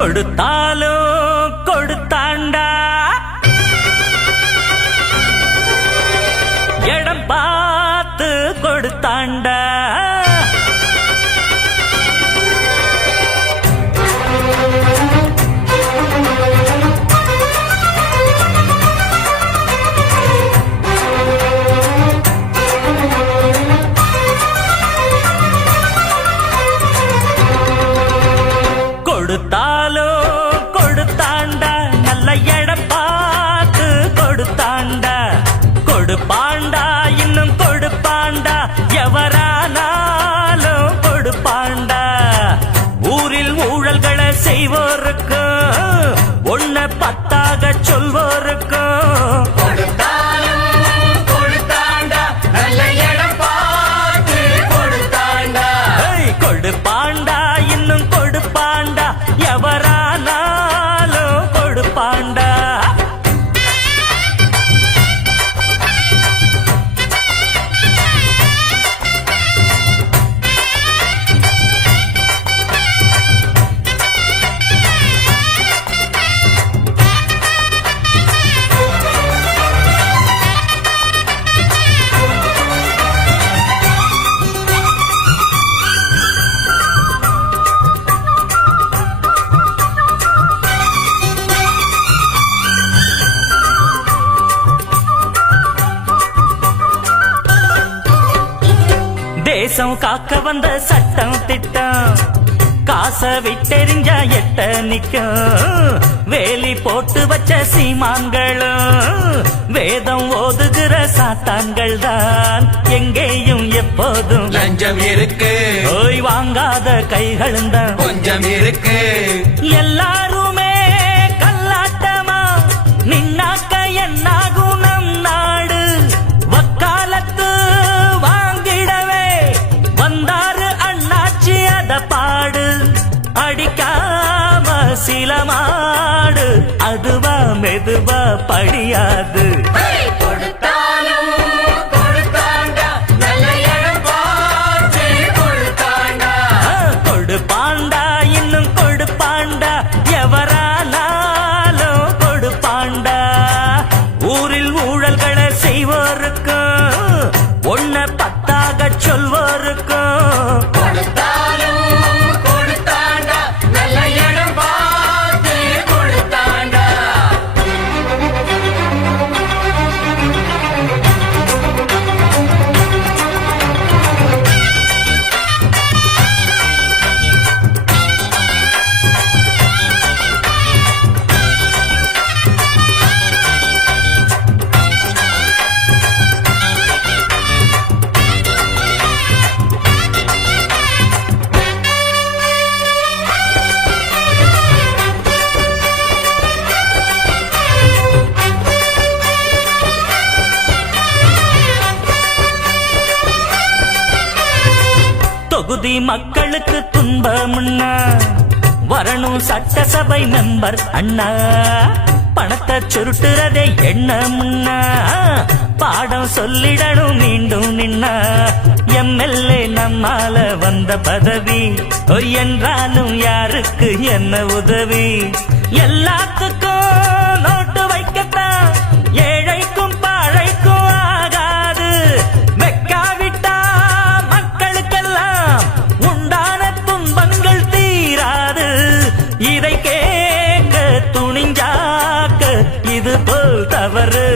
கொடுத்தாலும் கொடுத்தாண்டா இடம் பார்த்து கொடுத்தாண்டா கொடுத்தாலும் கொடுத்தாண்டா நல்ல இடம் பார்த்து கொடுத்தாண்டா கொடுப்பாண்டா இன்னும் கொடுப்பாண்டா எவரானாலும் கொடுப்பாண்டா ஊரில் ஊழல்களை செய்வோருக்கு ஒன்ன பத்தாக சொல்வோருக்கு கொடுப்பாண்டா இன்னும் கொடுப்பாண்டா எவரானாலும் கொடுப்பாண்டா தேசம் காக்க வந்த சட்டம் திட்டம் காசை விட்டெறிஞ்சா எட்ட நிக்கும் வேலி போட்டு வச்ச சீமான்களும் வேதம் ஓதுகிற சாத்தான்கள் தான் எங்கேயும் எப்போதும் லஞ்சம் இருக்கு ஓய் வாங்காத கைகளும் தான் கொஞ்சம் இருக்கு எல்லாருமே கல்லாட்டமா நின்னாக்க என்னாகும் நம் நாடு வக்காலத்து வந்தாரு அண்ணாச்சி அத பாடு அடிக்காம சில மாடு அதுவா மெதுவா படியாது கொடுப்பாண்டா இன்னும் கொடுப்பாண்டா எவரானாலும் கொடுப்பாண்டா ஊரில் ஊழல்களை செய்வோருக்கு ஒன்ன பத்தாக சொல்வோருக்கு தொகுதி மக்களுக்கு துன்பம்னா வரணும் சட்டசபை மெம்பர் அண்ணா பணத்தை சுருட்டுறதே எண்ணம்னா பாடம் சொல்லிடணும் மீண்டும் நின்னா எம்எல்ஏ நம்மால வந்த பதவி என்றாலும் யாருக்கு என்ன உதவி எல்லாத்துக்கும் நோட்டு வைக்கத்தான் ஏழைக்கும் பாழைக்கும் ஆகாது மெக்காவிட்டா மக்களுக்கெல்லாம் உண்டான துன்பங்கள் தீராது இதை கேட்க துணிஞ்சாக்க இது போல் தவறு